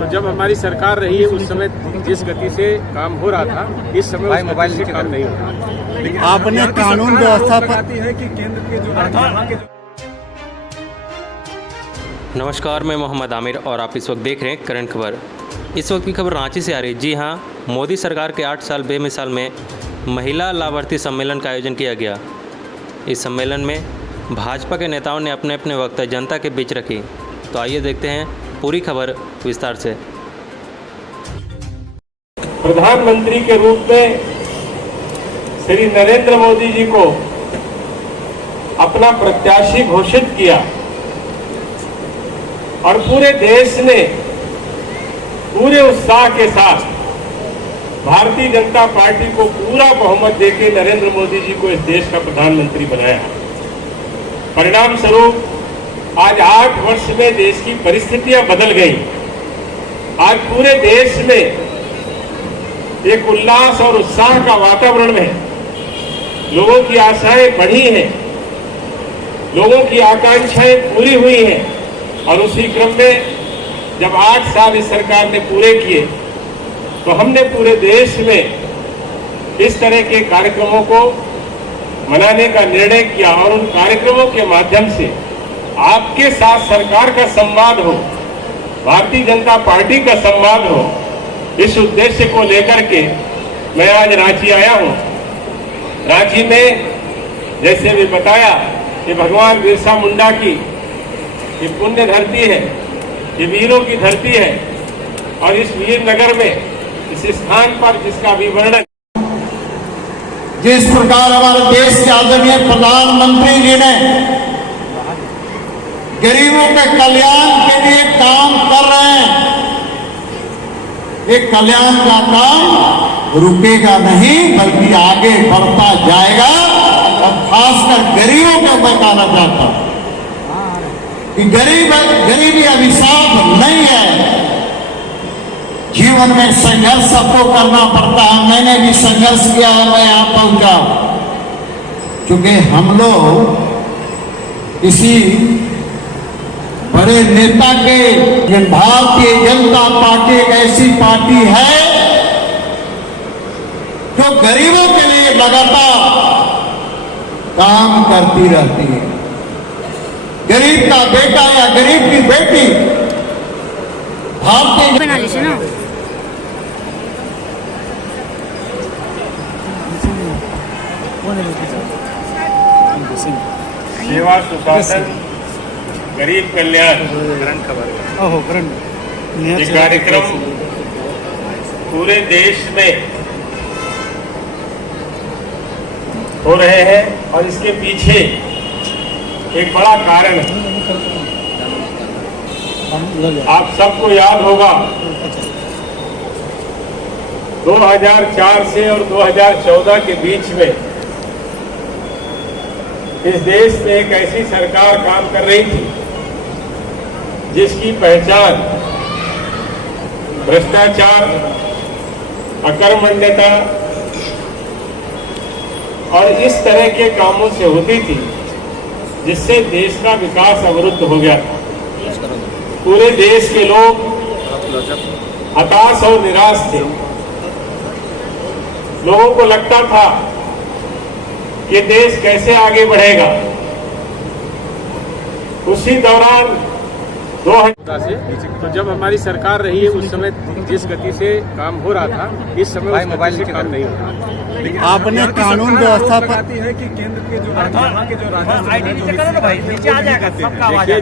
तो जब हमारी सरकार रही है उस समय जिस गति से काम हो रहा था, इस समय मोबाइल से काम नहीं हो रहा। आपने कानून व्यवस्था पर है कि केंद्र के जो नमस्कार, मैं मोहम्मद आमिर और आप इस वक्त देख रहे हैं करंट खबर। इस वक्त की खबर रांची से आ रही है। जी हाँ, मोदी सरकार के 8 साल बेमिसाल में महिला लाभार्थी सम्मेलन का आयोजन किया गया। इस सम्मेलन में भाजपा के नेताओं ने अपने अपने वक्तव्य जनता के बीच रखी। तो आइए देखते हैं पूरी खबर विस्तार से। प्रधानमंत्री के रूप में श्री नरेंद्र मोदी जी को अपना प्रत्याशी घोषित किया और पूरे देश ने पूरे उत्साह के साथ भारतीय जनता पार्टी को पूरा बहुमत देकर नरेंद्र मोदी जी को इस देश का प्रधानमंत्री बनाया। परिणाम स्वरूप आज 8 वर्ष में देश की परिस्थितियां बदल गई। आज पूरे देश में एक उल्लास और उत्साह का वातावरण है। लोगों की आशाएं बढ़ी हैं, लोगों की आकांक्षाएं पूरी हुई हैं। और उसी क्रम में जब 8 साल इस सरकार ने पूरे किए तो हमने पूरे देश में इस तरह के कार्यक्रमों को मनाने का निर्णय किया और उन कार्यक्रमों के माध्यम से आपके साथ सरकार का संवाद हो, भारतीय जनता पार्टी का संवाद हो, इस उद्देश्य को लेकर के मैं आज रांची आया हूं। रांची में जैसे भी बताया कि भगवान बिरसा मुंडा की ये पुण्य धरती है, ये वीरों की धरती है और इस वीर नगर में इस स्थान पर जिसका विवरण जिस प्रकार हमारे देश के आदरणीय प्रधानमंत्री जी ने गरीबों के कल्याण के लिए काम कर रहे हैं, ये कल्याण का काम रुकेगा नहीं बल्कि आगे बढ़ता जाएगा। और खासकर गरीबों को मैं कहना चाहता हूं कि गरीबी अभिशाप नहीं है। जीवन में संघर्ष सबको करना पड़ता है। मैंने भी संघर्ष किया और मैं यहां पहुंचा, क्योंकि हम लोग किसी बड़े नेता के, भारतीय जनता पार्टी एक ऐसी पार्टी है जो गरीबों के लिए लगातार काम करती रहती है। गरीब का बेटा या गरीब की बेटी भारतीय बना लीजिए ना। सेवा सुशासन गरीब कल्याण ये कार्यक्रम पूरे देश में हो रहे हैं और इसके पीछे एक बड़ा कारण है। आप सबको याद होगा 2004 से और 2014 के बीच में इस देश में एक ऐसी सरकार काम कर रही थी जिसकी पहचान भ्रष्टाचार, अकर्मण्यता और इस तरह के कामों से होती थी जिससे देश का विकास अवरुद्ध हो गया था। पूरे देश के लोग हताश और निराश थे। लोगों को लगता था कि देश कैसे आगे बढ़ेगा। उसी दौरान तो जब हमारी सरकार रही है उस समय जिस गति से काम हो रहा था, इस समय मोबाइल से काम नहीं हो रहा। आपने कानून व्यवस्था पर है कि केंद्र के जो देखिए,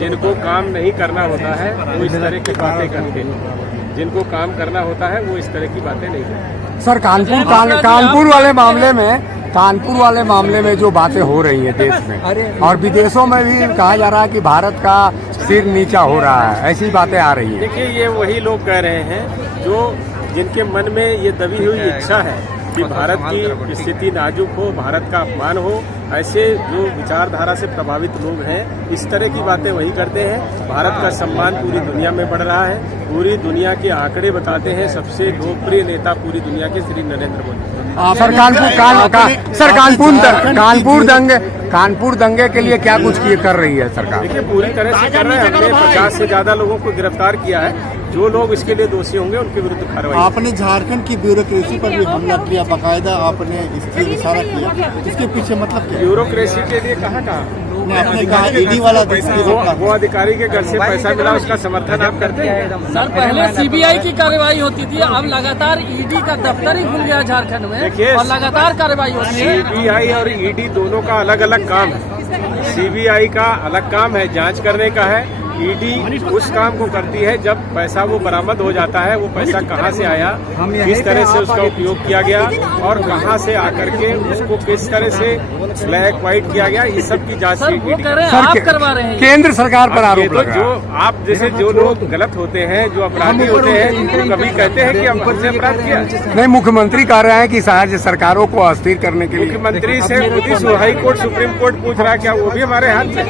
जिनको काम नहीं करना होता है वो इस तरह की बातें करते हैं। जिनको काम करना होता है वो इस तरह की बातें नहीं करते। सर, कानपुर वाले मामले में जो बातें हो रही है देश में और विदेशों में भी कहा जा रहा है कि भारत का सिर नीचा हो रहा है, ऐसी बातें आ रही है। देखिए, ये वही लोग कह रहे हैं जो जिनके मन में ये दबी हुई इच्छा है कि भारत की स्थिति नाजुक हो, भारत का अपमान हो। ऐसे जो विचारधारा से प्रभावित लोग हैं इस तरह की बातें वही करते हैं। भारत का सम्मान पूरी दुनिया में बढ़ रहा है। पूरी दुनिया के आंकड़े बताते हैं सबसे लोकप्रिय नेता पूरी दुनिया के श्री नरेंद्र मोदी। कानपुर दंगे के लिए क्या कुछ कर रही है सरकार? देखिए, पूरी तरह से कर रहे हैं। हमने 50 से ज्यादा लोगों को गिरफ्तार किया है जो लोग इसके लिए दोषी होंगे उनके विरुद्ध कार्रवाई। आपने झारखंड की ब्यूरोक्रेसी पर भी हमला किया, बाकायदा आपने इसकी इशारा किया, इसके पीछे मतलब क्या है? ब्यूरोक्रेसी के लिए कहाँ आपने कहा ईडी वाला वो अधिकारी के घर से पैसा मिला, उसका समर्थन आप करते हैं? सर पहले सीबीआई की कार्रवाई होती थी, अब लगातार ईडी का दफ्तर ही खुल गया झारखंड में देखिए, और लगातार कार्रवाई होती है। सीबीआई और ईडी दोनों का अलग अलग काम है। सीबीआई का अलग काम है, जांच करने का है। ईडी उस काम को करती है जब पैसा वो बरामद हो जाता है, वो पैसा कहाँ से आया, किस तरह से उसका उपयोग किया गया और कहाँ से आकर के उसको किस तरह से ब्लैक व्हाइट किया गया, ये सब की जांच सर वो ईडी कर रहे हैं, आप करवा रहे हैं। केंद्र सरकार पर ये आरोप तो लगा। जो आप जैसे जो लोग गलत होते हैं, जो अपराधी होते हैं, इनको कभी कहते हैं कि हम खुद से अपराध किया। नहीं, मुख्यमंत्री कह रहे हैं कि राज्य सरकारों को अस्थिर करने के लिए मुख्यमंत्री से खुद ही हाई कोर्ट सुप्रीम कोर्ट पूछ रहा है, क्या वो भी हमारे हाथ में?